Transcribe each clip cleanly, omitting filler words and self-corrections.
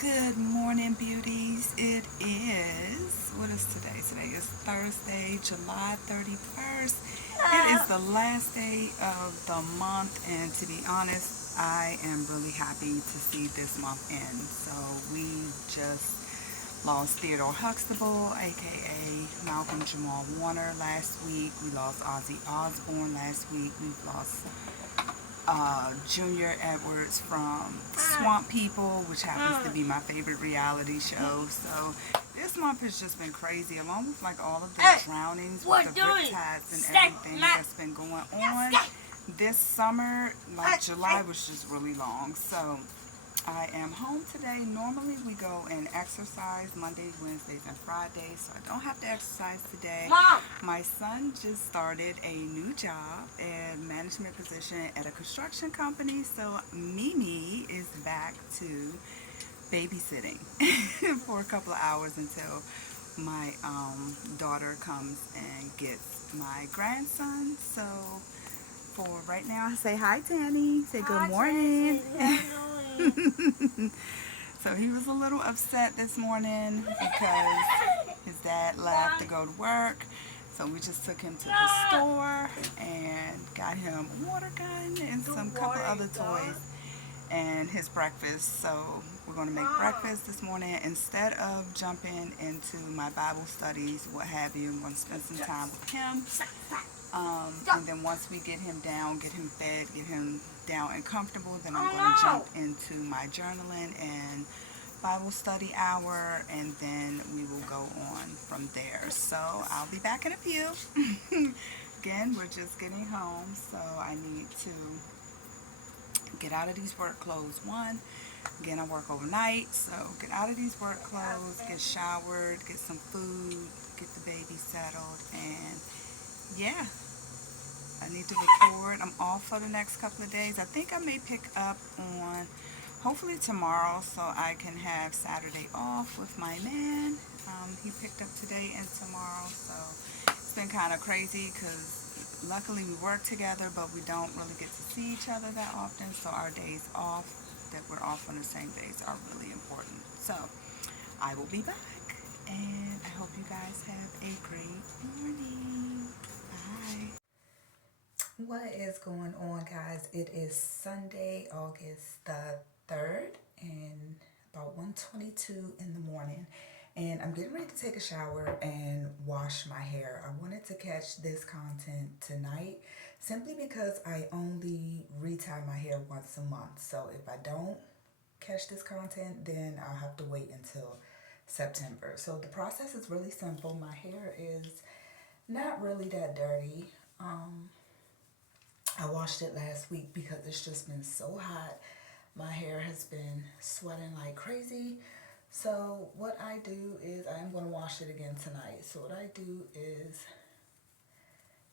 Good morning, beauties. What is today? Today is Thursday, July 31st. It is the last day of the month, and to be honest, I am really happy to see this month end. So, we just lost Theodore Huxtable, aka Malcolm Jamal Warner, last week. We lost Ozzy Osbourne last week. We've lost Junior Edwards from Swamp People, which happens to be my favorite reality show. So this month has just been crazy, along with like all of the drownings with the riptides and everything that's been going on. This summer, like July was just really long. So I am home today. Normally we go and exercise Mondays, Wednesdays, and Fridays, so I don't have to exercise today. Mom. My son just started a new job and management position at a construction company, so Mimi is back to babysitting for a couple of hours until my daughter comes and gets my grandson. So for right now, say hi, Tanny. Say good morning. So he was a little upset this morning because his dad left to go to work. So we just took him to the store and got him a water gun and some couple other toys and his breakfast. So we're going to make breakfast this morning. Instead of jumping into my Bible studies, what have you, I'm going to spend some time with him. And then once we get him down, get him fed, get him down and comfortable, then I'm going to jump into my journaling and Bible study hour, and then we will go on from there. So I'll be back in a few. Again, we're just getting home, so I need to get out of these work clothes. One, again, I work overnight, so get out of these work clothes, get showered, get some food, get the baby settled, and yeah, I need to record. I'm off for the next couple of days. I think I may pick up on hopefully tomorrow, so I can have Saturday off with my man. He picked up today and tomorrow, so it's been kind of crazy because luckily we work together, but we don't really get to see each other that often, so our days off, that we're off on the same days, are really important. So I will be back, and I hope you guys have a great morning. Bye. What is going on, guys? It is Sunday, August the 3rd, and about 1:22 in the morning, and I'm getting ready to take a shower and wash my hair. I wanted to catch this content tonight simply because I only retie my hair once a month. So if I don't catch this content, then I'll have to wait until September. So the process is really simple. My hair is not really that dirty. I washed it last week because it's just been so hot. My hair has been sweating like crazy. So what I do is I am going to wash it again tonight. So what I do is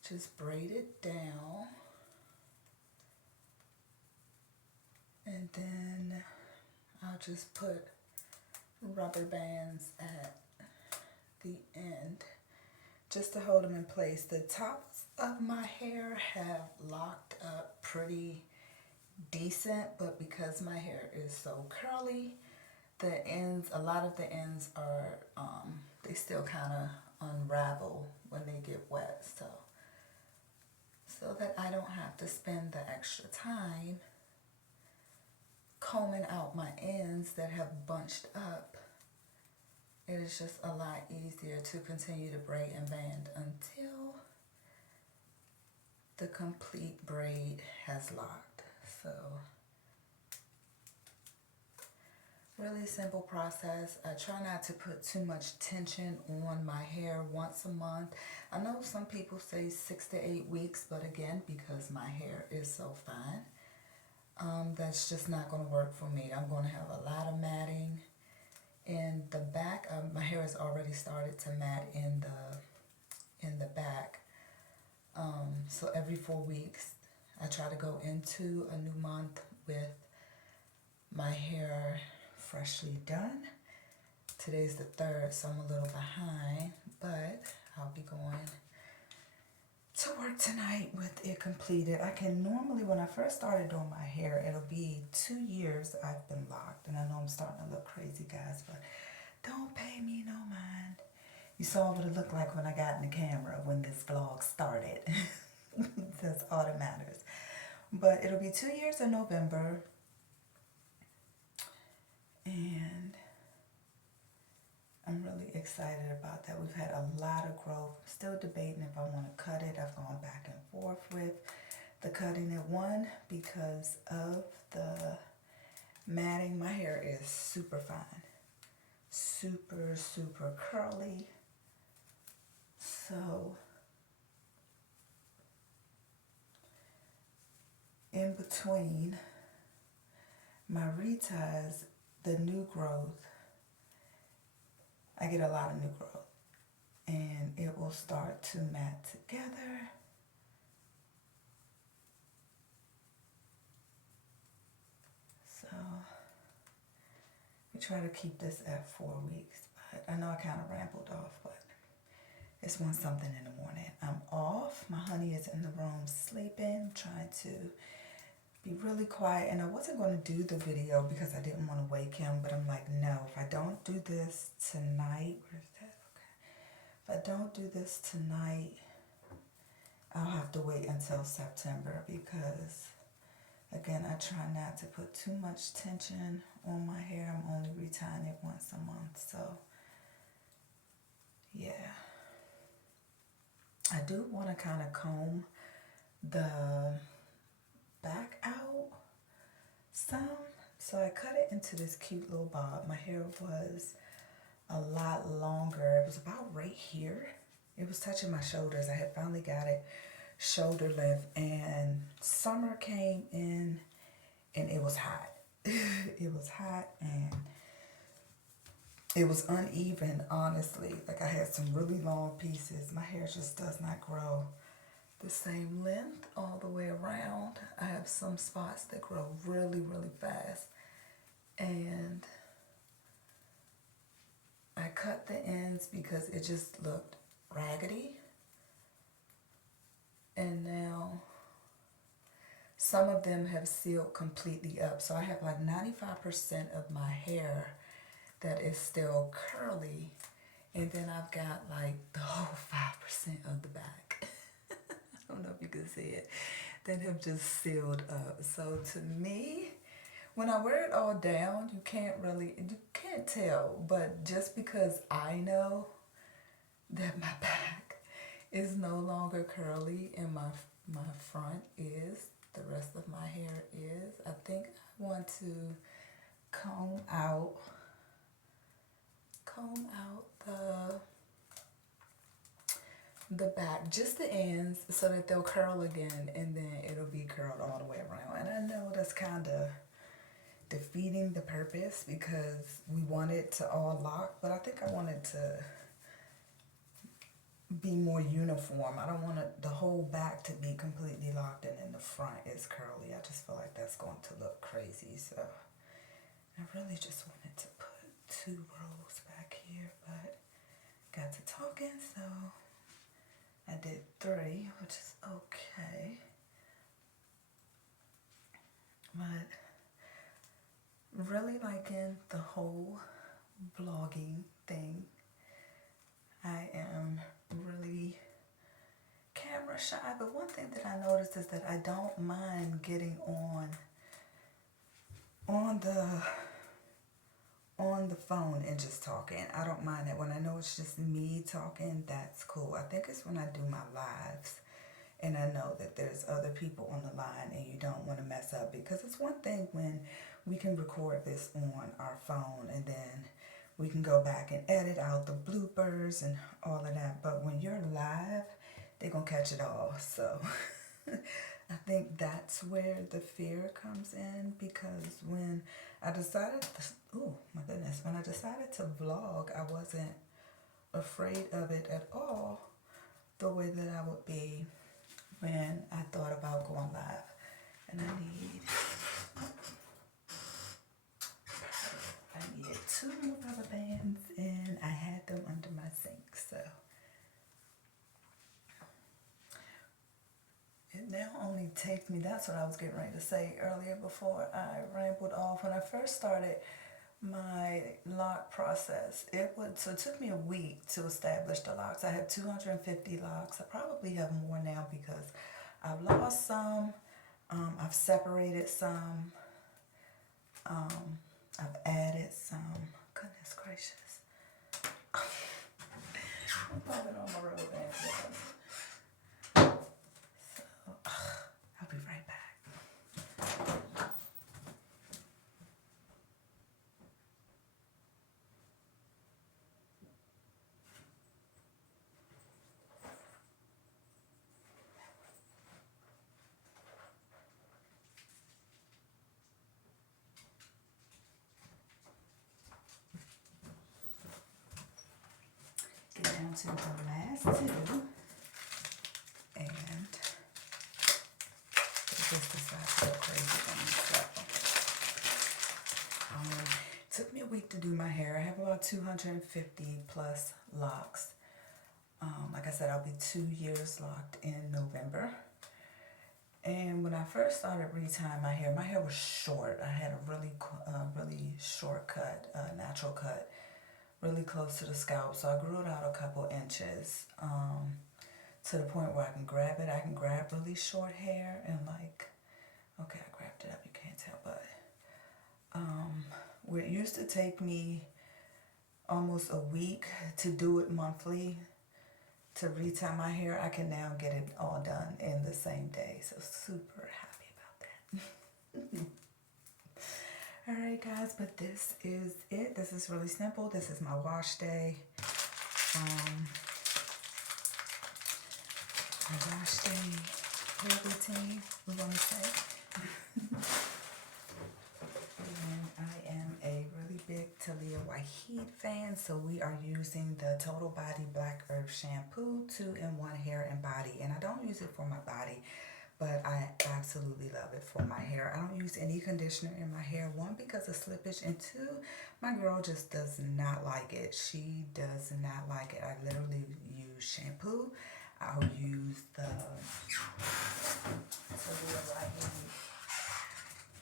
just braid it down. And then I'll just put rubber bands at the end just to hold them in place. The tops of my hair have locked up pretty decent, but because my hair is so curly, the ends, a lot of the ends are, they still kind of unravel when they get wet. So that I don't have to spend the extra time combing out my ends that have bunched up, it is just a lot easier to continue to braid and band until the complete braid has locked. So really simple process. I try not to put too much tension on my hair once a month. I know some people say 6 to 8 weeks, but again, because my hair is so fine, that's just not going to work for me. I'm going to have a lot of matting in the back. My hair has already started to mat in the back. So every 4 weeks, I try to go into a new month with my hair freshly done. Today's the 3rd, so I'm a little behind, but I'll be going to work tonight with it completed. I can normally, when I first started doing my hair, it'll be 2 years I've been locked. And I know I'm starting to look crazy, guys, but don't pay me no mind. You saw what it looked like when I got in the camera when this vlog started. That's all that matters. But it'll be 2 years in November. And I'm really excited about that. We've had a lot of growth. Still debating if I want to cut it. I've gone back and forth with the cutting it. One, because of the matting. My hair is super fine. Super, super curly. So, in between my reties, the new growth, I get a lot of new growth, and it will start to mat together. So we try to keep this at 4 weeks, but I know I kind of rambled off, but it's 1 something in the morning. I'm off. My honey is in the room sleeping, trying to be really quiet. And I wasn't going to do the video because I didn't want to wake him, but I'm like, no, if I don't do this tonight, where's that? Okay. If I don't do this tonight, I'll have to wait until September because, again, I try not to put too much tension on my hair. I'm only retying it once a month, so yeah. I do want to kind of comb the back out some, so I cut it into this cute little bob. My hair was a lot longer. It was about right here. It was touching my shoulders. I had finally got it shoulder length, and summer came in and it was hot. It was hot and it was uneven, honestly. Like, I had some really long pieces. My hair just does not grow the same length all the way around. I have some spots that grow really, really fast. And I cut the ends because it just looked raggedy. And now some of them have sealed completely up. So I have like 95% of my hair that is still curly. And then I've got like the whole 5% of the back. I don't know if you can see it, that have just sealed up. So to me, when I wear it all down, you can't tell, but just because I know that my back is no longer curly and my front is, the rest of my hair is, I think I want to comb out the back, just the ends, so that they'll curl again, and then it'll be curled all the way around. And I know that's kind of defeating the purpose because we want it to all lock, but I think I want it to be more uniform. I don't want the whole back to be completely locked and then the front is curly. I just feel like that's going to look crazy. So I really just wanted to put 2 rows back here, but got to talking, so I did 3, which is okay. But really liking the whole vlogging thing. I am really camera shy, but one thing that I noticed is that I don't mind getting on the phone and just talking. I don't mind that. When I know it's just me talking, that's cool. I think it's when I do my lives and I know that there's other people on the line and you don't want to mess up, because it's one thing when we can record this on our phone and then we can go back and edit out the bloopers and all of that, but when you're live, they're gonna catch it all. So I think that's where the fear comes in, because when I decided to vlog, I wasn't afraid of it at all the way that I would be when I thought about going live. And I needed 2 more rubber bands, and I had them under my sink. So takes me, that's what I was getting ready to say earlier before I rambled off. When I first started my lock process, it took me a week to establish the locks. I had 250 locks. I probably have more now because I've lost some, I've separated some, I've added some. Goodness gracious. I'm probably on my road band. So, I'll be right back. Get down to the last two, and just decide to go crazy on this. It took me a week to do my hair. I have about 250 plus locks. Like I said, I'll be 2 years locked in November. And when I first started retying my hair was short. I had a really short cut, natural cut, really close to the scalp. So I grew it out a couple inches to the point where I can grab it. I can grab really short hair and like, okay, I grabbed it up, you can't tell, but where it used to take me almost a week to do it monthly, to retie my hair, I can now get it all done in the same day. So super happy about that. Alright guys, but this is it. This is really simple. This is my wash day. My wash day hair routine, we want to say. And I am a really big Talia Waheed fan, so we are using the Total Body Black Earth Shampoo, 2-in-1 hair and body. And I don't use it for my body, but I absolutely love it for my hair. I don't use any conditioner in my hair. One, because of slippage, and two, my girl just does not like it. She does not like it. I literally use shampoo. I'll use the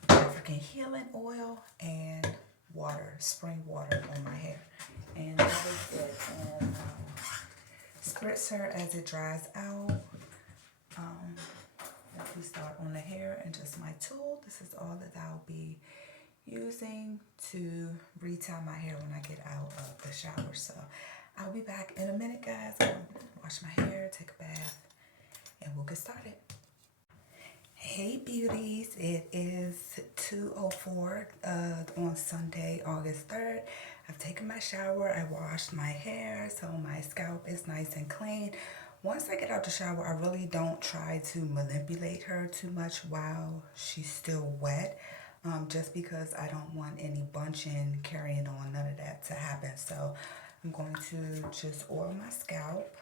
African Healing Oil and water, spring water on my hair. And that is it. And spritz her as it dries out. If we start on the hair and just my tool, this is all that I'll be using to retie my hair when I get out of the shower. So I'll be back in a minute, guys. I'll wash my hair, take a bath, and we'll get started. Hey beauties, it is 2:04 on Sunday, August 3rd. I've taken my shower, I washed my hair, so my scalp is nice and clean. Once I get out the shower, I really don't try to manipulate her too much while she's still wet, just because I don't want any bunching, carrying on, none of that to happen. So I'm going to just oil my scalp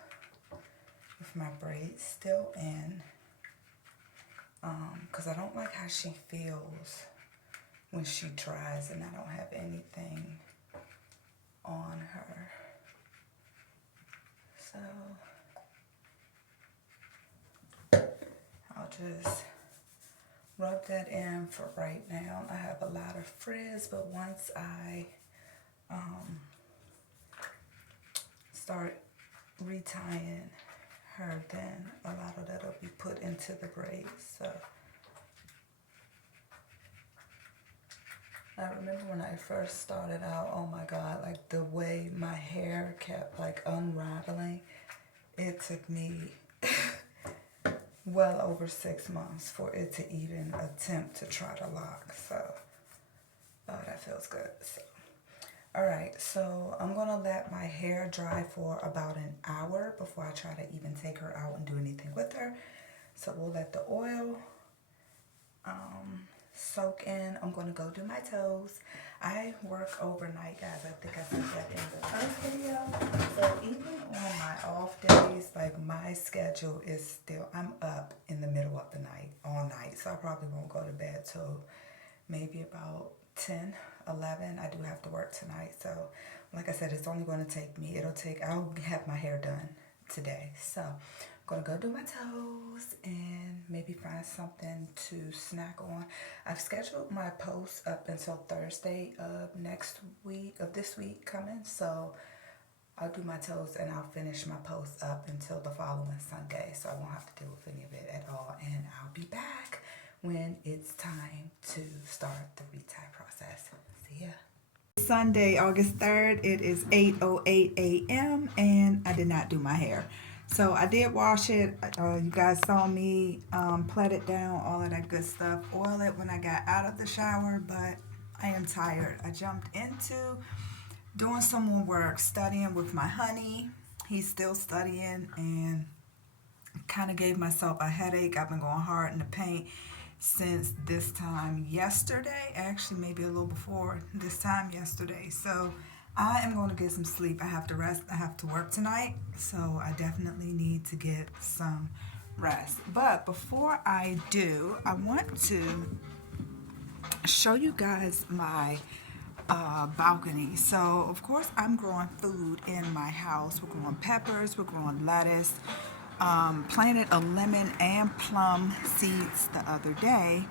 with my braids still in. Because I don't like how she feels when she dries and I don't have anything on her. So I'll just rub that in for right now. I have a lot of frizz, but once I start retying her, then a lot of that will be put into the braids. So I remember when I first started out, oh my god, like the way my hair kept like unraveling. It took me well over 6 months for it to even attempt to try to lock. So that feels good. So alright, so I'm going to let my hair dry for about an hour before I try to even take her out and do anything with her. So we'll let the oil soak in. I'm going to go do my toes. I work overnight, guys. I think I said that in the first video. So even on my off days, like my schedule is still, I'm up in the middle of the night, all night. So I probably won't go to bed till maybe about 10, 11. I do have to work tonight, so like I said, it's only going to take me, I'll have my hair done today. So I'm gonna go do my toes and maybe find something to snack on. I've scheduled my post up until Thursday of this week coming, so I'll do my toes and I'll finish my post up until the following Sunday, so I won't have to deal with any of it at all, and I'll be back when it's time to start the retie process. See ya. Sunday, August 3rd, it is 8:08 a.m. and I did not do my hair. So I did wash it. You guys saw me plait it down, all of that good stuff. Oil it when I got out of the shower, but I am tired. I jumped into doing some more work, studying with my honey. He's still studying and kind of gave myself a headache. I've been going hard in the paint since this time yesterday, actually maybe a little before this time yesterday. So I am going to get some sleep. I have to rest. I have to work tonight, so I definitely need to get some rest. But before I do, I want to show you guys my balcony. So of course I'm growing food in my house. We're growing peppers, we're growing lettuce, planted a lemon and plum seeds the other day.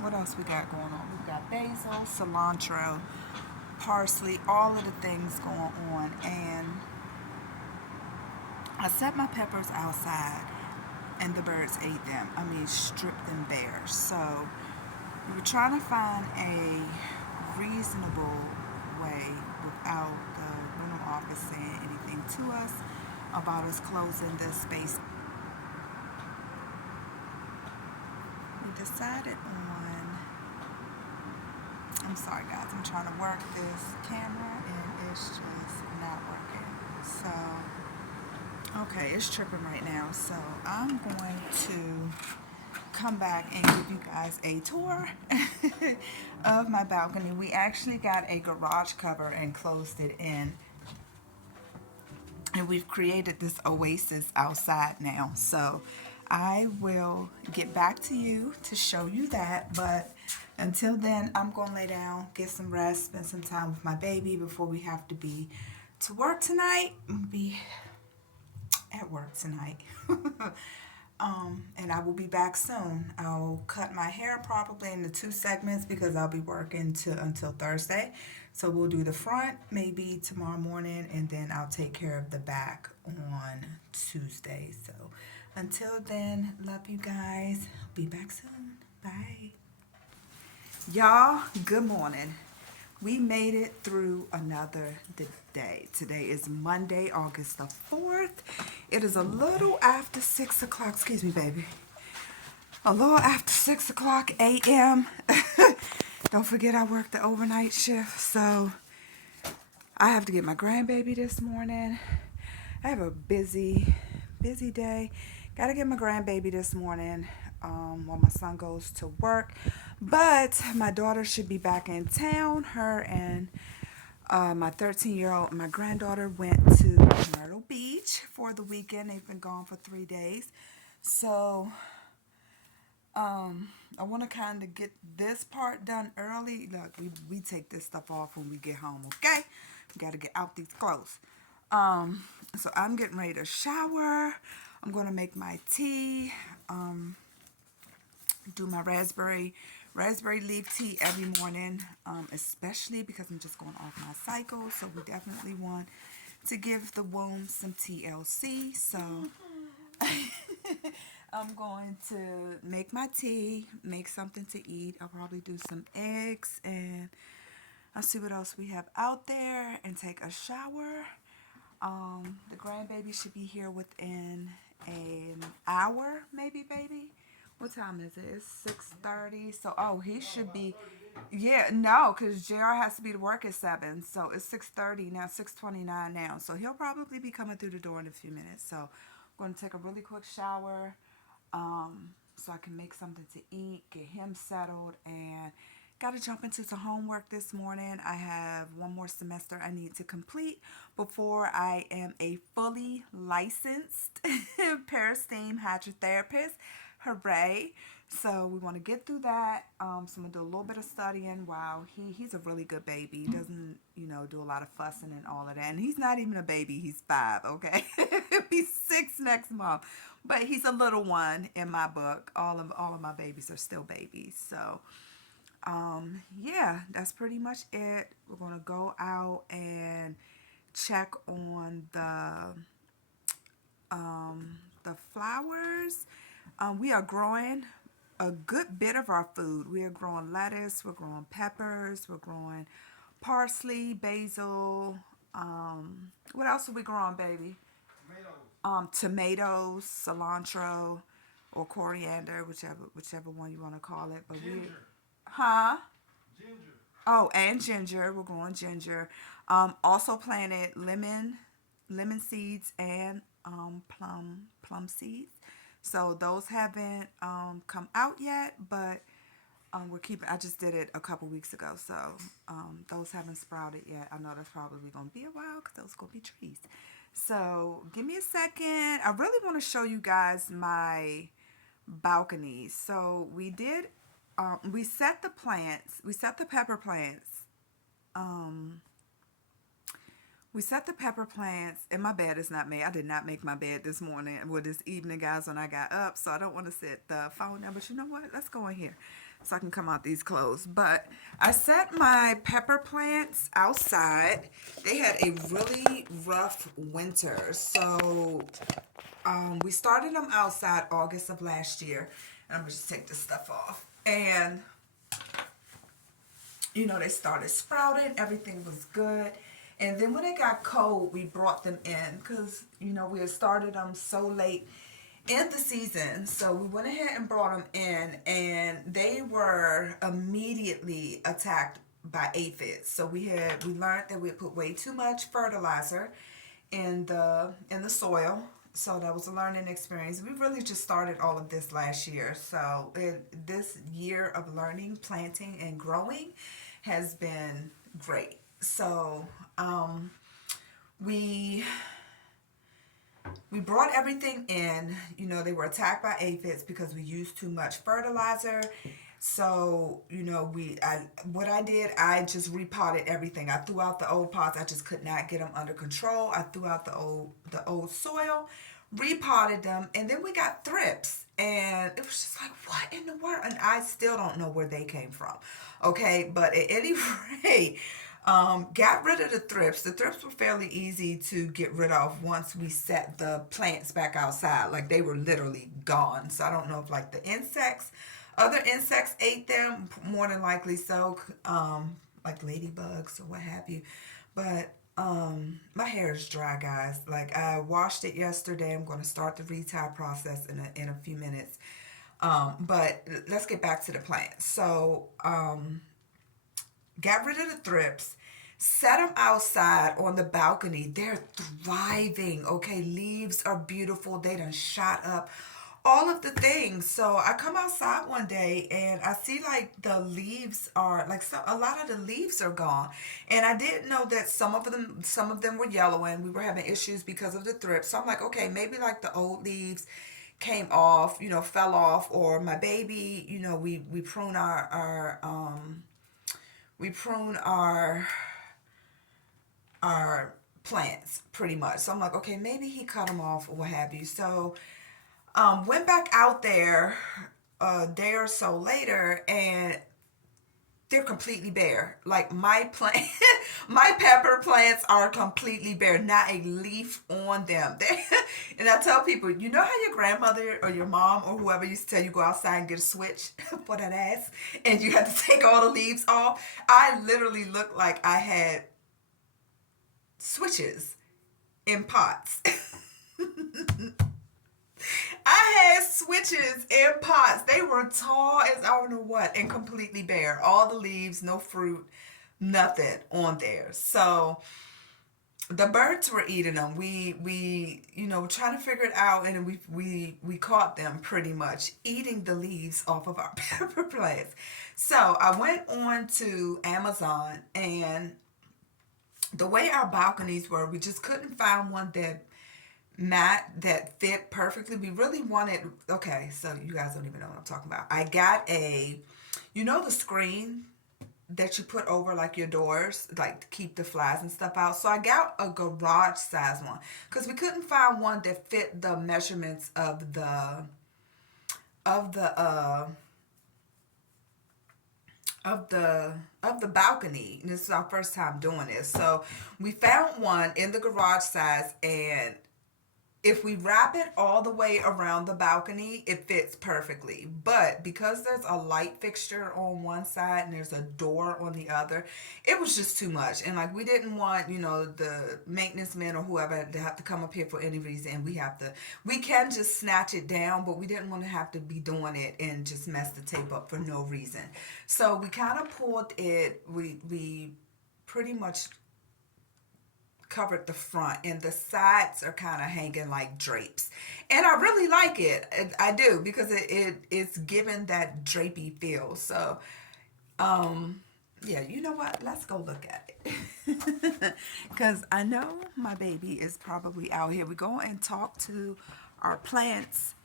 What else we got going on? We've got basil, cilantro, parsley, all of the things going on. And I set my peppers outside and the birds ate them. I mean, stripped them bare. So we were trying to find a reasonable way without the rental office saying anything to us about us closing this space. We decided on, I'm sorry guys, I'm trying to work this camera and it's just not working. So, okay, it's tripping right now. So I'm going to come back and give you guys a tour of my balcony. We actually got a garage cover and closed it in. And we've created this oasis outside now. So I will get back to you to show you that. But until then, I'm going to lay down, get some rest, spend some time with my baby before we have to be to work tonight. I'll be at work tonight. And I will be back soon. I'll cut my hair probably into 2 segments because I'll be working until Thursday. So we'll do the front maybe tomorrow morning, and then I'll take care of the back on Tuesday. So until then, love you guys. Be back soon. Bye. Y'all, good morning. We made it through another day. Today is Monday, August the 4th. It is a little after 6 o'clock. Excuse me, baby. A little after 6 o'clock a.m. Don't forget I work the overnight shift, so I have to get my grandbaby this morning. I have a busy day. Got to get my grandbaby this morning while my son goes to work. But my daughter should be back in town. Her and my 13-year-old, my granddaughter went to Myrtle Beach for the weekend. They've been gone for 3 days. So I want to kind of get this part done early. Look, we take this stuff off when we get home, okay? We got to get out these clothes. So I'm getting ready to shower. I'm going to make my tea, do my raspberry leaf tea every morning, especially because I'm just going off my cycle. So we definitely want to give the womb some TLC. So I'm going to make my tea, make something to eat. I'll probably do some eggs, and I'll see what else we have out there, and take a shower. The grandbaby should be here within an hour, maybe, baby. What time is it? It's 6:30. So, he should be, yeah, no, because JR has to be to work at 7. So it's 6:30 now, 6:29 now. So he'll probably be coming through the door in a few minutes. So I'm going to take a really quick shower so I can make something to eat, get him settled, and got to jump into some homework this morning. I have one more semester I need to complete before I am a fully licensed peristeam hydrotherapist. Hooray. So we want to get through that. So I'm gonna do a little bit of studying. Wow, he's a really good baby. He doesn't, do a lot of fussing and all of that. And he's not even a baby. He's 5. Okay, he's 6 next month, but he's a little one in my book. All of my babies are still babies. So yeah, that's pretty much it. We're gonna go out and check on the flowers. We are growing a good bit of our food. We are growing lettuce, we're growing peppers, we're growing parsley, basil. What else are we growing, baby? Tomatoes, cilantro, or coriander, whichever one you want to call it. But ginger. Huh? Ginger. Oh, and ginger. We're growing ginger. Also planted lemon seeds and plum seeds. So those haven't come out yet, but we're keeping. I just did it a couple weeks ago, so those haven't sprouted yet. I know that's probably gonna be a while because those gonna be trees. So give me a second. I really want to show you guys my balconies. So we did. We set the plants. We set the pepper plants. We set the pepper plants, and my bed is not made. I did not make my bed this morning, well, this evening, guys, when I got up. So I don't want to set the phone down. But you know what? Let's go in here so I can come out these clothes. But I set my pepper plants outside. They had a really rough winter. So we started them outside August of last year. And I'm going to just take this stuff off. And, they started sprouting. Everything was good. And then when it got cold, we brought them in because, we had started them so late in the season. So we went ahead and brought them in, and they were immediately attacked by aphids. So we learned that we put way too much fertilizer in the soil. So that was a learning experience. We really just started all of this last year. So this year of learning, planting, and growing has been great. So we brought everything in. They were attacked by aphids because we used too much fertilizer. So what I did, I just repotted everything. I threw out the old pots. I just could not get them under control. I threw out the old soil, repotted them, and then we got thrips. And it was just like, what in the world? And I still don't know where they came from. Okay, but at any rate, got rid of the thrips. The thrips were fairly easy to get rid of once we set the plants back outside. Like, they were literally gone. So I don't know if other insects ate them, more than likely so, like ladybugs or what have you. But my hair is dry, guys. Like, I washed it yesterday. I'm going to start the retie process in a few minutes. But let's get back to the plants. So got rid of the thrips, set them outside on the balcony. They're thriving. Okay, leaves are beautiful. They done shot up. All of the things. So I come outside one day and I see like the leaves are like a lot of the leaves are gone, and I didn't know that some of them were yellowing. We were having issues because of the thrips. So I'm like, okay, maybe like the old leaves came off, fell off, or my baby, we prune our plants pretty much. So I'm like, okay, maybe he cut them off or what have you. So went back out there a day or so later, and they're completely bare. Like, my my pepper plants are completely bare. Not a leaf on them. And I tell people, you know how your grandmother or your mom or whoever used to tell you go outside and get a switch for that ass, and you had to take all the leaves off? I literally looked like I had switches in pots. I had switches in pots. They were tall as I don't know what, and completely bare. All the leaves, no fruit, nothing on there. So the birds were eating them. We trying to figure it out, and we caught them pretty much eating the leaves off of our pepper plants. So I went on to Amazon, and the way our balconies were, we just couldn't find one that mat that fit perfectly. We really wanted, okay, so you guys don't even know what I'm talking about. I got a, you know, the screen that you put over like your doors, like to keep the flies and stuff out. So I got a garage size one because we couldn't find one that fit the measurements of the of the of the balcony. This is our first time doing this, so we found one in the garage size, and if we wrap it all the way around the balcony, it fits perfectly. But because there's a light fixture on one side and there's a door on the other, it was just too much. And like we didn't want, you know, the maintenance men or whoever to have to come up here for any reason. And we can just snatch it down, but we didn't want to have to be doing it and just mess the tape up for no reason. So we kind of pulled it. We pretty much covered the front, and the sides are kind of hanging like drapes, and I really like it. I do, because it's given that drapey feel. So yeah, you know what, let's go look at it. Because I know my baby is probably out here. We go and talk to our plants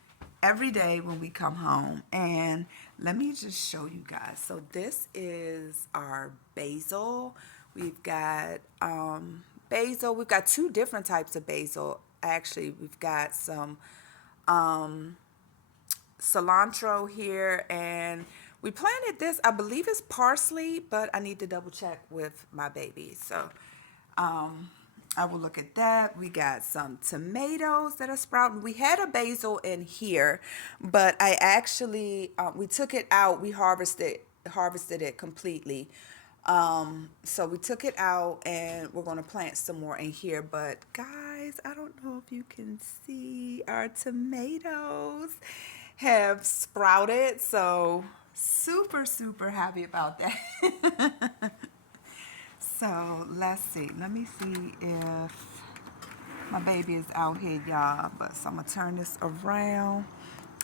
every day when we come home, and let me just show you guys. So this is our basil. We've got basil. We've got two different types of basil. Actually, we've got some cilantro here, and we planted this. I believe it's parsley, but I need to double check with my baby. So I will look at that. We got some tomatoes that are sprouting. We had a basil in here, but I actually we took it out. We harvested it completely. So we took it out, and we're gonna plant some more in here. But guys, I don't know if you can see, our tomatoes have sprouted. So super, super happy about that. So let's see. Let me see if my baby is out here, y'all. But so I'm gonna turn this around.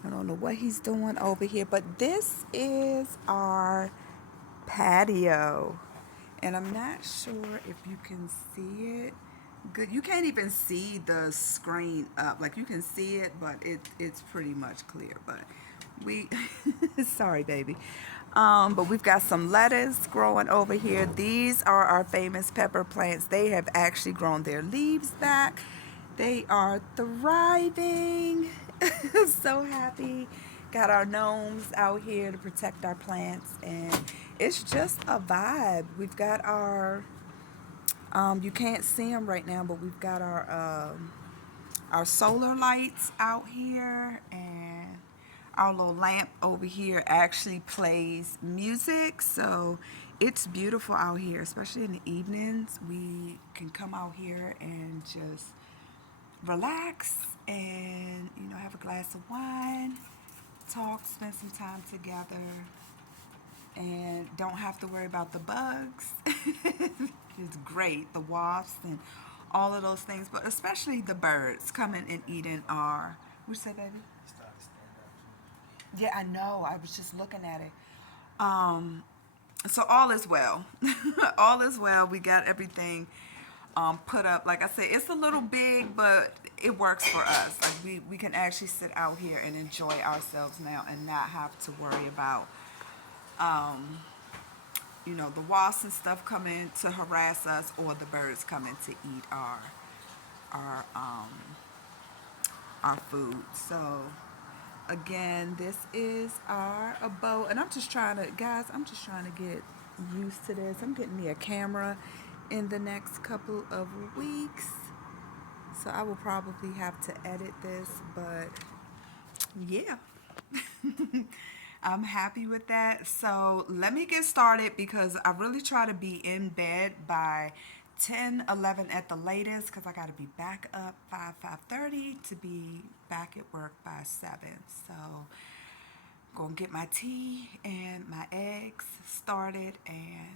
I don't know what he's doing over here, but this is our patio, and I'm not sure if you can see it good. You can't even see the screen up. Like, you can see it, but it's pretty much clear. But we sorry baby. But we've got some lettuce growing over here. These are our famous pepper plants. They have actually grown their leaves back. They are thriving. So happy. Got our gnomes out here to protect our plants, and it's just a vibe. We've got our you can't see them right now, but we've got our solar lights out here, and our little lamp over here actually plays music. So it's beautiful out here, especially in the evenings. We can come out here and just relax and, you know, have a glass of wine, talk, spend some time together, and don't have to worry about the bugs. It's great, the wasps and all of those things, but especially the birds coming and eating our, what'd you say, baby? Yeah, I know. I was just looking at it. So all is well. All is well. We got everything put up. Like I said, it's a little big, but it works for us. Like we can actually sit out here and enjoy ourselves now and not have to worry about you know, the wasps and stuff coming to harass us, or the birds coming to eat our um our food. So again, this is our abode, and I'm just trying to, guys, I'm just trying to get used to this. I'm getting me a camera in the next couple of weeks, so I will probably have to edit this, but yeah. I'm happy with that. So let me get started, because I really try to be in bed by 10, 11 at the latest, because I got to be back up 5:30 to be back at work by 7. So I'm going to get my tea and my eggs started, and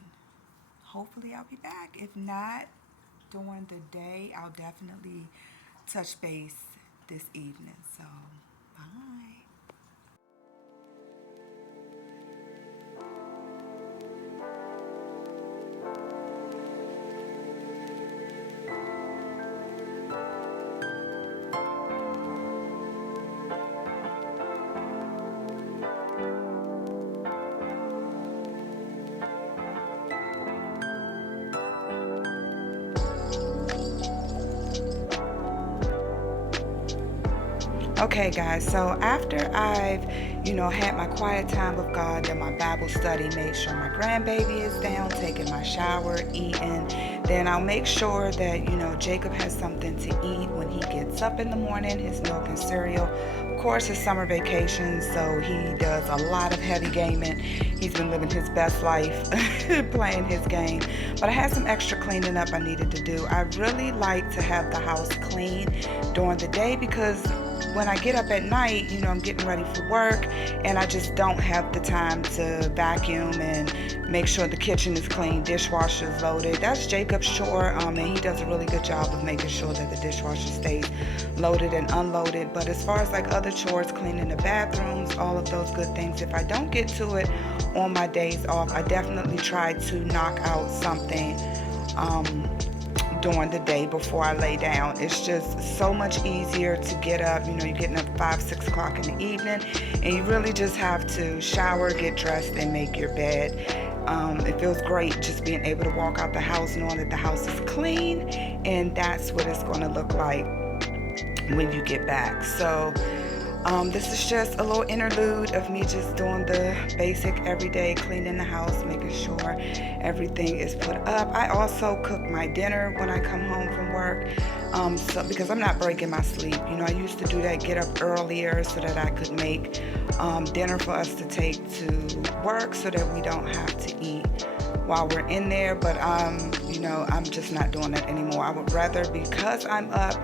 hopefully I'll be back. If not, during the day, I'll definitely touch base this evening. So bye. Okay, guys, so after I've, had my quiet time with God, done my Bible study, made sure my grandbaby is down, taking my shower, eating, then I'll make sure that, Jacob has something to eat when he gets up in the morning, his milk and cereal. Of course, it's summer vacation, so he does a lot of heavy gaming. He's been living his best life playing his game. But I had some extra cleaning up I needed to do. I really like to have the house clean during the day because when I get up at night, I'm getting ready for work and I just don't have the time to vacuum and make sure the kitchen is clean, dishwasher is loaded. That's Jacob's chore, and he does a really good job of making sure that the dishwasher stays loaded and unloaded. But as far as like other chores, cleaning the bathrooms, all of those good things, if I don't get to it on my days off, I definitely try to knock out something during the day before I lay down. It's just so much easier to get up. You're getting up 5, 6 o'clock in the evening, and you really just have to shower, get dressed, and make your bed. It feels great just being able to walk out the house knowing that the house is clean, and that's what it's going to look like when you get back. So this is just a little interlude of me just doing the basic everyday cleaning the house, making sure everything is put up. I also cook my dinner when I come home from work, so because I'm not breaking my sleep. I used to do that, get up earlier so that I could make dinner for us to take to work so that we don't have to eat while we're in there. But I'm just not doing that anymore. I would rather, because I'm up,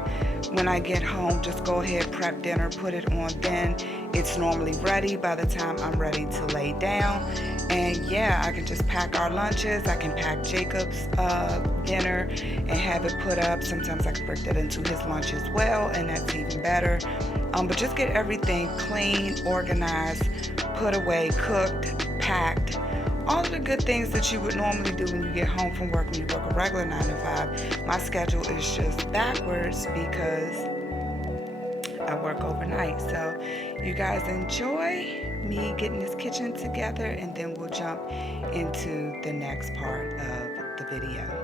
when I get home, just go ahead, prep dinner, put it on, then it's normally ready by the time I'm ready to lay down. And yeah, I can just pack our lunches. I can pack Jacob's dinner and have it put up. Sometimes I can break that into his lunch as well, and that's even better. But just get everything clean, organized, put away, cooked, packed. All of the good things that you would normally do when you get home from work, when you work a regular 9 to 5. My schedule is just backwards because I work overnight. So you guys enjoy me getting this kitchen together, and then we'll jump into the next part of the video.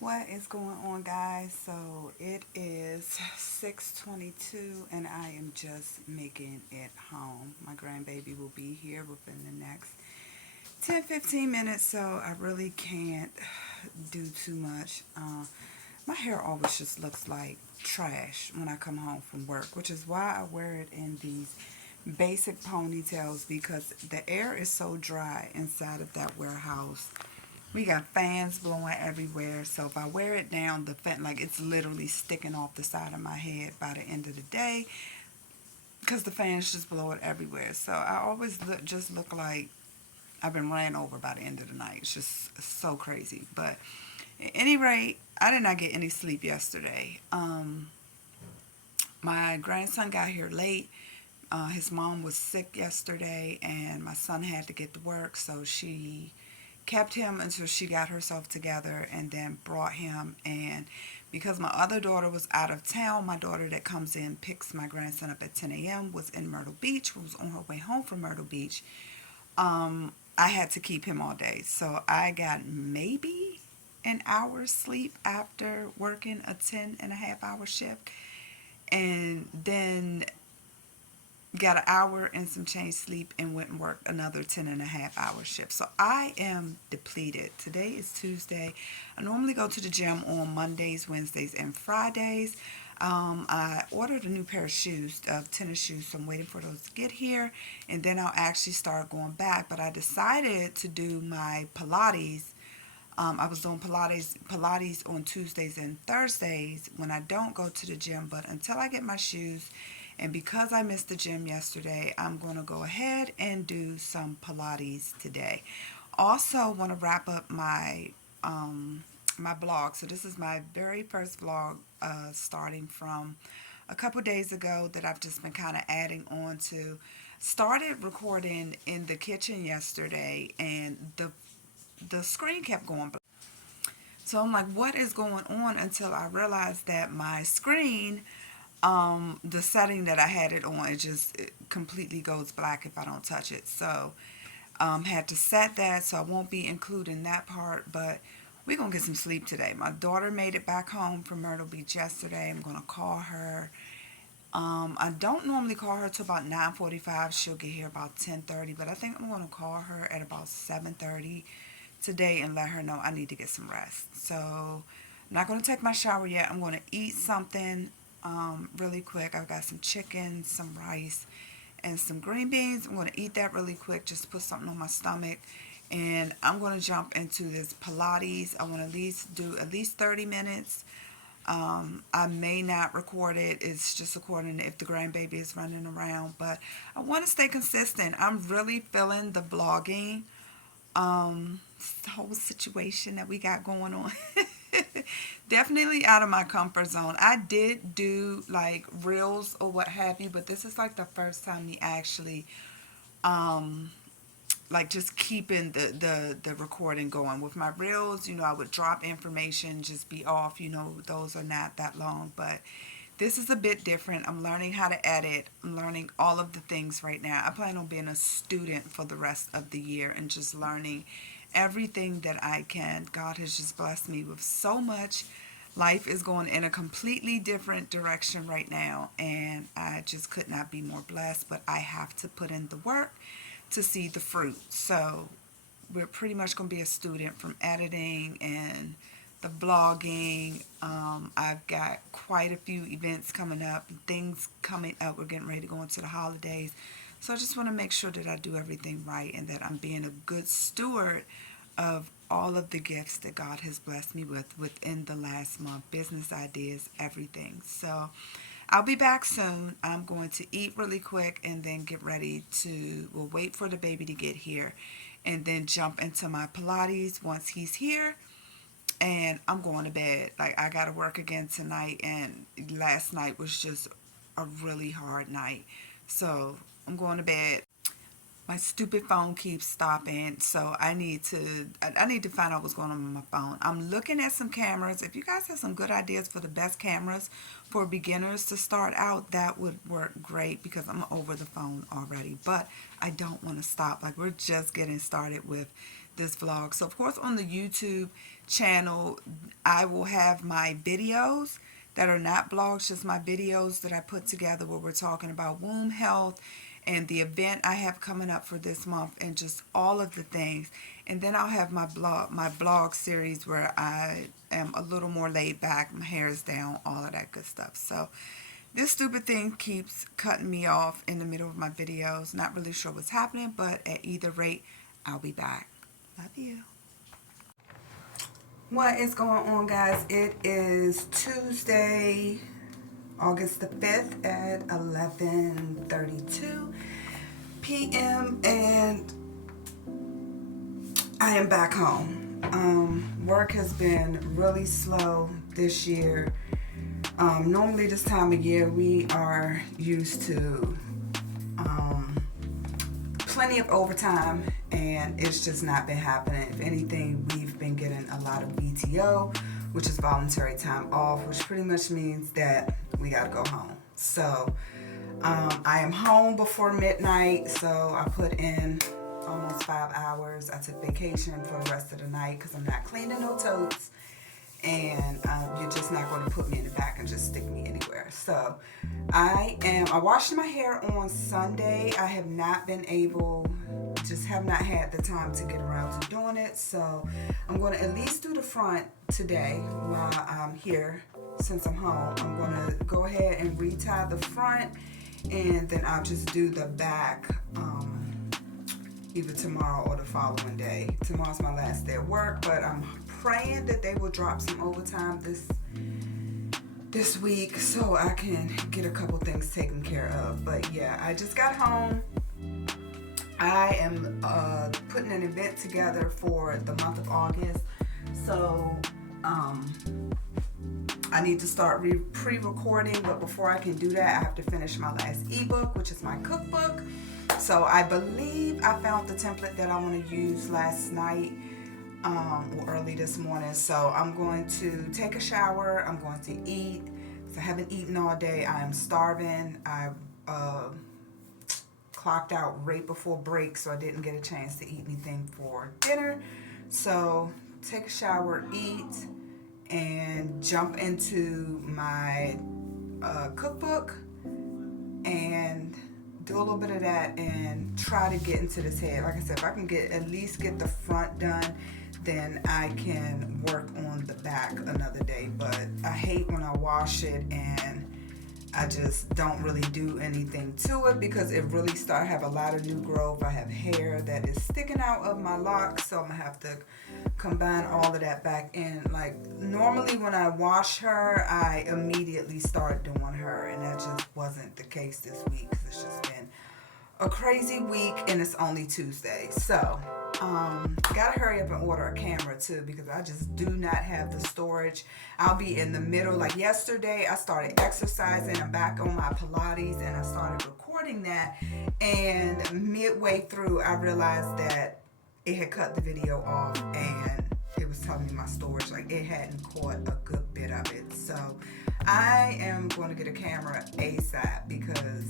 What is going on, guys? So it is 6:22 and I am just making it home. My grandbaby will be here within the next 10-15 minutes, so I really can't do too much. My hair always just looks like trash when I come home from work, which is why I wear it in these basic ponytails, because the air is so dry inside of that warehouse. We got fans blowing everywhere, so if I wear it down, the fan, like, it's literally sticking off the side of my head by the end of the day, because the fans just blow it everywhere. So I always just look like I've been ran over by the end of the night. It's just so crazy. But at any rate, I did not get any sleep yesterday. My grandson got here late. His mom was sick yesterday, and my son had to get to work, so she kept him until she got herself together and then brought him. And because my other daughter was out of town, my daughter that comes in, picks my grandson up at 10 a.m., was in Myrtle Beach, was on her way home from Myrtle Beach. I had to keep him all day. So I got maybe an hour's sleep after working a 10.5 hour shift. And then got an hour and some change sleep and went and worked another 10.5 hour shift. So I am depleted. Today is Tuesday. I normally go to the gym on Mondays, Wednesdays, and Fridays. I ordered a new pair of shoes, tennis shoes, so I'm waiting for those to get here, and then I'll actually start going back. But I decided to do my Pilates I was doing Pilates on Tuesdays and Thursdays when I don't go to the gym, but until I get my shoes, and because I missed the gym yesterday, I'm going to go ahead and do some Pilates today. Also, want to wrap up my blog. So this is my very first vlog, starting from a couple days ago that I've just been kind of adding on to. Started recording in the kitchen yesterday, and the screen kept going black. So I'm like, what is going on? Until I realized that my screen, the setting that I had it on, it completely goes black if I don't touch it. So had to set that, so I won't be including that part, but we're going to get some sleep today. My daughter made it back home from Myrtle Beach yesterday. I'm going to call her. I don't normally call her till about 9:45. She'll get here about 10:30, but I think I'm going to call her at about 7:30 today and let her know I need to get some rest. So I'm not going to take my shower yet. I'm going to eat something really quick. I've got some chicken, some rice, and some green beans. I'm going to eat that really quick, just put something on my stomach. And I'm going to jump into this Pilates. I want to at least do at least 30 minutes. I may not record it. It's just according to if the grandbaby is running around. But I want to stay consistent. I'm really feeling the blogging whole situation that we got going on. Definitely out of my comfort zone. I did do like reels or what have you, but this is like the first time me actually like just keeping the recording going. With my reels, I would drop information, just be off, those are not that long, but this is a bit different. I'm learning how to edit. I'm learning all of the things right now. I plan on being a student for the rest of the year and just learning everything that I can. God has just blessed me with so much. Life is going in a completely different direction right now, and I just could not be more blessed, but I have to put in the work to see the fruit. So we're pretty much going to be a student from editing and the vlogging. I've got quite a few events coming up, things coming up. We're getting ready to go into the holidays. So I just want to make sure that I do everything right and that I'm being a good steward of all of the gifts that God has blessed me with within the last month. Business ideas, everything. So I'll be back soon. I'm going to eat really quick and then get ready we'll wait for the baby to get here and then jump into my Pilates once he's here. And I'm going to bed. Like, I got to work again tonight, and last night was just a really hard night. So I'm going to bed. My stupid phone keeps stopping, so I need to find out what's going on with my phone. I'm looking at some cameras. If you guys have some good ideas for the best cameras for beginners to start out, that would work great because I'm over the phone already. But I don't want to stop. Like, we're just getting started with this vlog. So, of course, on the YouTube channel, I will have my videos that are not blogs, just my videos that I put together where we're talking about womb health and the event I have coming up for this month and just all of the things. And then I'll have my blog series where I am a little more laid back, my hair is down, all of that good stuff. So this stupid thing keeps cutting me off in the middle of my videos. Not really sure what's happening, but at either rate, I'll be back. Love you. What is going on, guys? It is Tuesday, August the 5th at 11:32 p.m. and I am back home. Work has been really slow this year. Normally this time of year we are used to plenty of overtime, and it's just not been happening. If anything, we've been getting a lot of VTO, which is voluntary time off, which pretty much means that we gotta go home. So I am home before midnight, so I put in almost 5 hours. I took vacation for the rest of the night because I'm not cleaning no totes, and you're just not going to put me in the back and just stick me anywhere. So I washed my hair on Sunday. I have not been able, just have not had the time to get around to doing it. So I'm going to at least do the front today while I'm here. Since I'm home, I'm going to go ahead and retie the front, and then I'll just do the back either tomorrow or the following day. Tomorrow's my last day at work, but I'm praying that they will drop some overtime this week so I can get a couple things taken care of. But yeah, I just got home. I am putting an event together for the month of August, so I need to start pre-recording, but before I can do that, I have to finish my last ebook, which is my cookbook. So I believe I found the template that I want to use last night or early this morning. So I'm going to take a shower. I'm going to eat. So I haven't eaten all day. I am starving. I clocked out right before break, so I didn't get a chance to eat anything for dinner. So take a shower, eat, and jump into my cookbook and do a little bit of that and try to get into this head. Like I said, if I can at least get the front done, then I can work on the back another day. But I hate when I wash it and I just don't really do anything to it because it really I have a lot of new growth. I have hair that is sticking out of my locks, so I'm gonna have to combine all of that back in. Like normally when I wash her, I immediately start doing her, and that just wasn't the case this week because it's just been a crazy week and it's only Tuesday. So gotta hurry up and order a camera too because I just do not have the storage. I'll be in the middle. Like yesterday I started exercising. I'm back on my Pilates and I started recording that, and midway through I realized that it had cut the video off and it was telling me my storage, like it hadn't caught a good bit of it. So I am going to get a camera ASAP because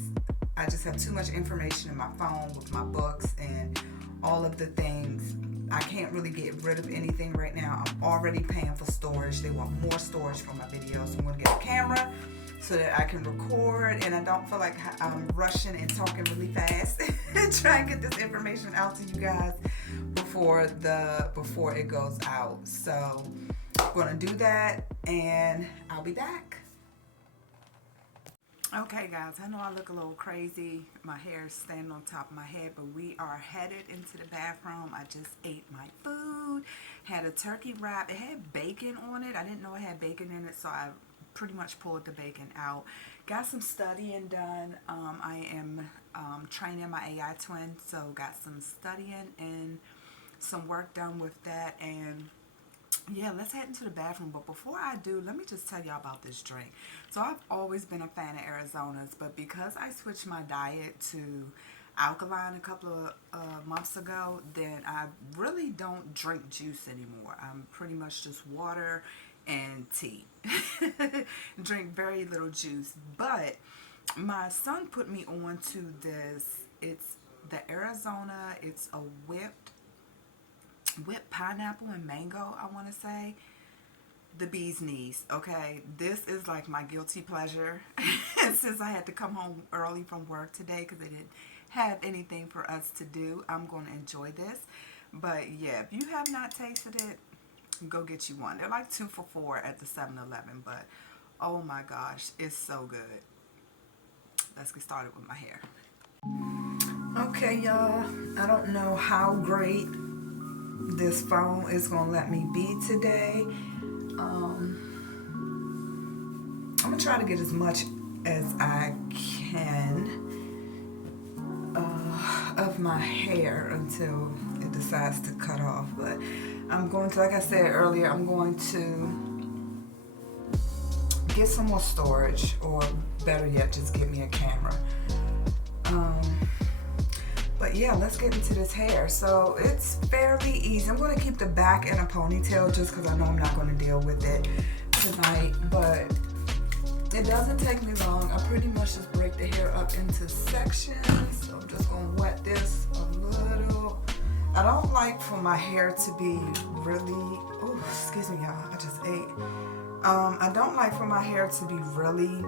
I just have too much information in my phone with my books and all of the things. I can't really get rid of anything right now. I'm already paying for storage. They want more storage for my videos. So I'm going to get a camera so that I can record and I don't feel like I'm rushing and talking really fast and trying to get this information out to you guys before it goes out. So I'm going to do that and I'll be back. Okay guys, I know I look a little crazy. My hair is standing on top of my head, but we are headed into the bathroom. I just ate my food, had a turkey wrap. It had bacon on it. I didn't know it had bacon in it, so I pretty much pulled the bacon out. Got some studying done. I am training my AI twin, so got some studying and some work done with that. And yeah, let's head into the bathroom. But before I do, let me just tell y'all about this drink. So I've always been a fan of Arizona's, but because I switched my diet to alkaline a couple of months ago, then I really don't drink juice anymore. I'm pretty much just water and tea. Drink very little juice. But my son put me on to this. It's the Arizona. It's a whipped pineapple and mango, I want to say. The bee's knees. Okay, this is like my guilty pleasure. Since I had to come home early from work today because they didn't have anything for us to do, I'm going to enjoy this. But yeah, if you have not tasted it, go get you one. They're like 2 for $4 at the 7-Eleven, but oh my gosh, it's so good. Let's get started with my hair. Okay, y'all, I don't know how great this phone is gonna let me be today. I'm gonna try to get as much as I can of my hair until it decides to cut off. But I'm going to, like I said earlier, I'm going to get some more storage, or better yet, just get me a camera. But yeah, let's get into this hair. So it's fairly easy. I'm going to keep the back in a ponytail just because I know I'm not going to deal with it tonight. But it doesn't take me long. I pretty much just break the hair up into sections. So I'm just going to wet this a little. I don't like for my hair to be really, oh, excuse me y'all, I just ate. I don't like for my hair to be really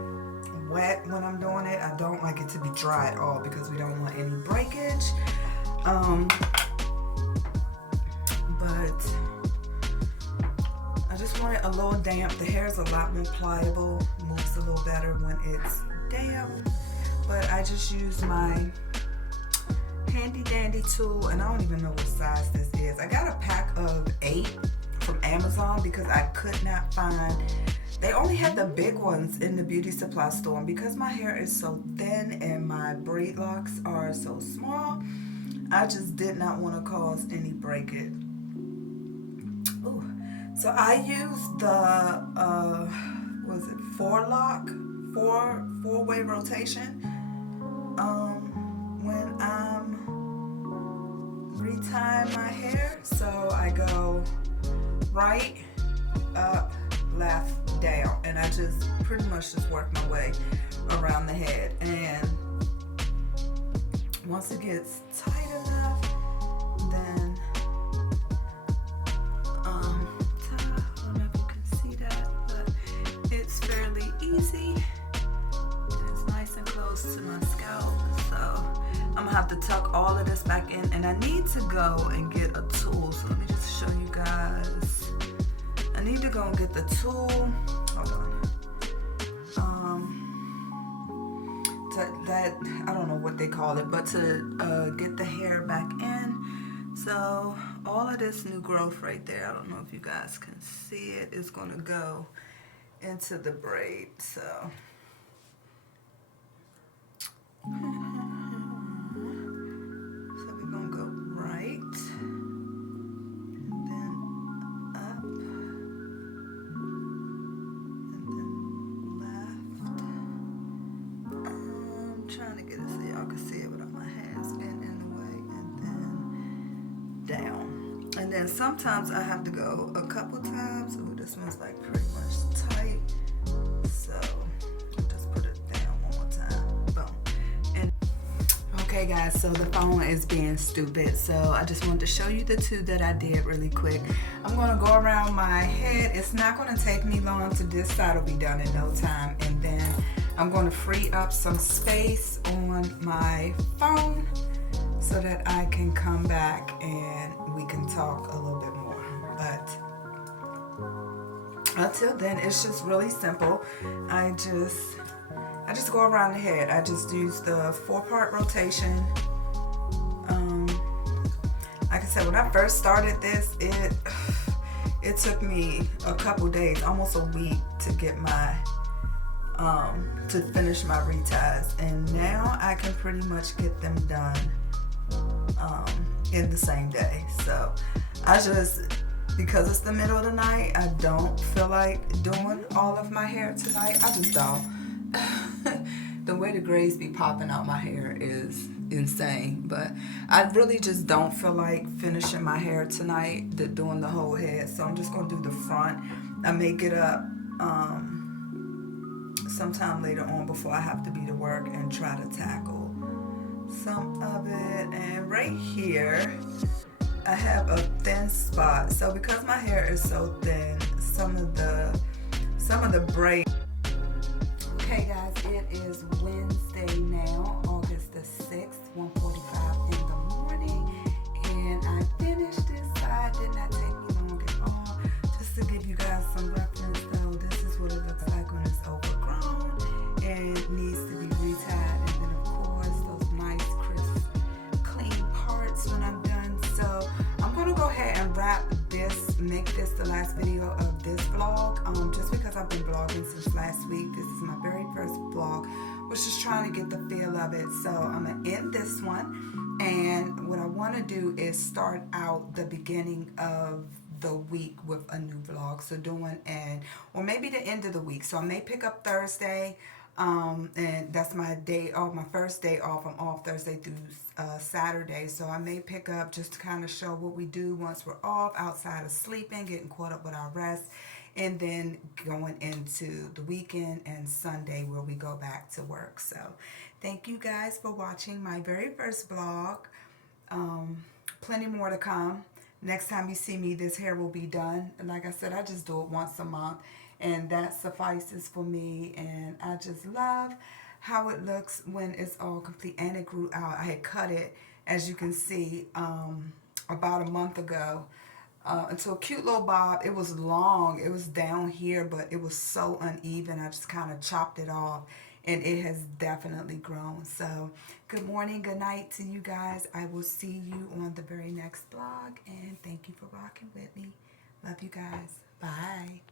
wet when I'm doing it. I don't like it to be dry at all because we don't want any breakage. But I just want it a little damp. The hair is a lot more pliable, moves a little better when it's damp. But I just use my handy dandy tool, and I don't even know what size this is. I got a pack of 8 from Amazon because I could not find, they only had the big ones in the beauty supply store, and because my hair is so thin and my braid locks are so small, I just did not want to cause any breakage. Ooh. So I used the was it 4-way rotation when I'm retying my hair. So I go right, up, left, down, and I just pretty much just work my way around the head. And once it gets tight enough, then I don't know if you can see that, but it's fairly easy. It's nice and close to my scalp, so I'm gonna have to tuck all of this back in, and I need to go and get a tool. So let me just show you guys. I need to go and get the tool. Hold on. That I don't know what they call it, but to get the hair back in. So all of this new growth right there, I don't know if you guys can see it, is going to go into the braid. So we're going to go right, and then up, and then left. I'm trying to get it so y'all can see it without my hands being in the way, and then down. And then sometimes I have to go a couple times. Ooh, this one's like pretty much tight. So I'll just put it down one more time. Boom. And okay guys, so the phone is being stupid. So I just wanted to show you the 2 that I did really quick. I'm gonna go around my head. It's not gonna take me long, so this side will be done in no time. And then I'm gonna free up some space on my phone so that I can come back and we can talk a little bit more. But until then, it's just really simple. I just go around the head. I just use the 4-part rotation. Like I said, when I first started this, it took me a couple days, almost a week, to get my to finish my reties, and now I can pretty much get them done in the same day. So I just, because it's the middle of the night, I don't feel like doing all of my hair tonight. I just don't. The way the grays be popping out my hair is insane, but I really just don't feel like finishing my hair tonight, doing the whole head. So I'm just gonna do the front. I may get up sometime later on before I have to be to work and try to tackle some of it. And right here I have a thin spot. So because my hair is so thin, some of the braid. Okay guys, it is Wednesday now, August the 6th, 1:45 in the morning, and I finished this side. Did not take me long at all. Just to give you guys some reference though, this is what it looks like when it's overgrown and needs to be retied. And then of course those nice crisp clean parts when I'm done. So I'm gonna go ahead and wrap this, make this the last video of this vlog, just because I've been vlogging since last week. This is my very first vlog, was just trying to get the feel of it. So I'm gonna end this one, and what I want to do is start out the beginning of the week with a new vlog. So or maybe the end of the week. So I may pick up Thursday, and that's my day off, my first day off. I'm off Thursday through Saturday, so I may pick up just to kind of show what we do once we're off, outside of sleeping, getting caught up with our rest, and then going into the weekend and Sunday where we go back to work. So thank you guys for watching my very first vlog. Plenty more to come. Next time you see me, this hair will be done. And like I said, I just do it once a month, and that suffices for me. And I just love how it looks when it's all complete. And it grew out. I had cut it, as you can see, about a month ago, into a cute little bob. It was long. It was down here, but it was so uneven. I just kind of chopped it off, and it has definitely grown. So good morning, good night to you guys. I will see you on the very next vlog, and thank you for rocking with me. Love you guys. Bye.